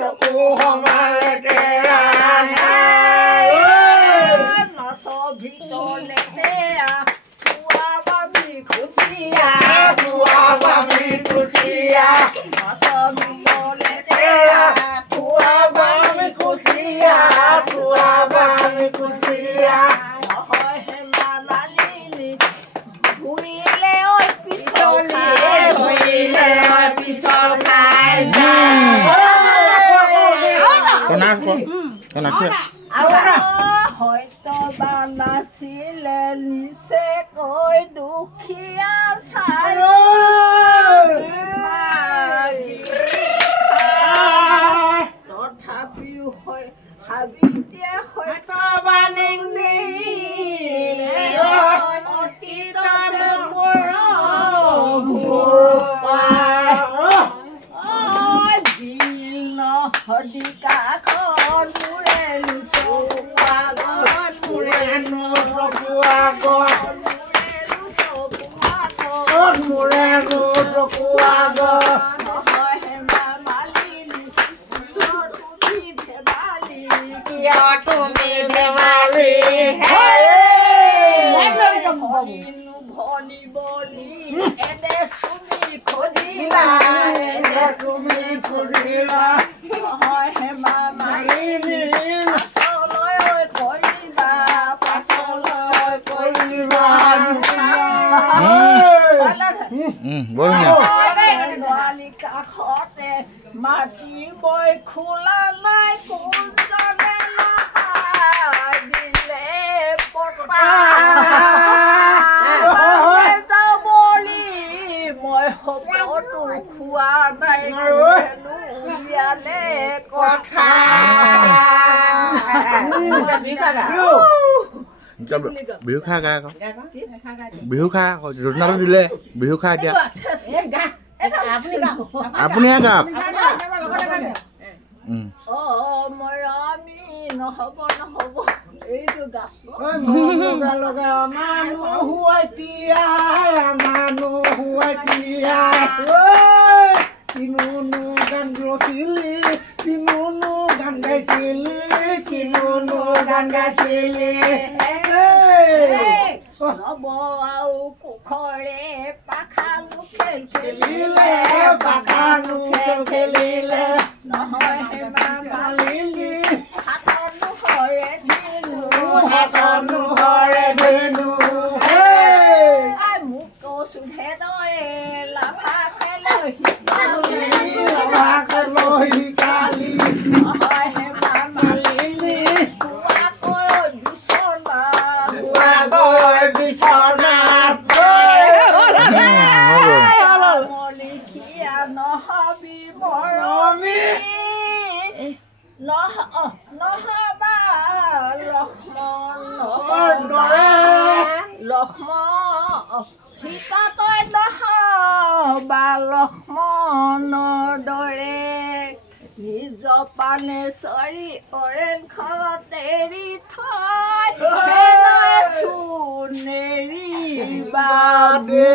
চকু সমালে তেৰা মাছৰ ভিতৰ লেতেৰা পুৱা বামি খুচিয়া মাছৰ ভিতৰ লেতেৰা পুৱা বামি খুচিয়া নহয় হেমা মালিনী ধুইলে ঐ পিছলি পিছল খাই হয়তো বা নাছিলে নিচে কৈ দুখীয়া চাই তথাপিও হয় হাবিতে হয়তো বানে কাষতে মাটি বৈ খোলা নাই কোন জানে দিলে যাবলি মই হবতো খোৱা নাই উলিয়ালে কথা বিহু খা গা আকৌ বিহু খা যোজনাটো দিলে বিহু খা এতিয়া আপুনি গাওক মৰমী নহব এইটো গা কিনুনো গান ৰচিলি কিনুনো গান গাইছিলি নব আৰু কুখৰে পাখানো খেলিলে নহয় হেমা মালিনী হাতনো হৰে ধেনু মোক কৈছো হেদৰে লাভা খেলৈ শিকালি নহয় হেমা মালিনী নহবি মৰমী নহবা লক্ষ্মণ সীতা তই নহবা লক্ষ্মণৰ দৰে নিজ পানে চৰি অৰেণ ঘৰত এৰি থৈ চোনেৰি বাদে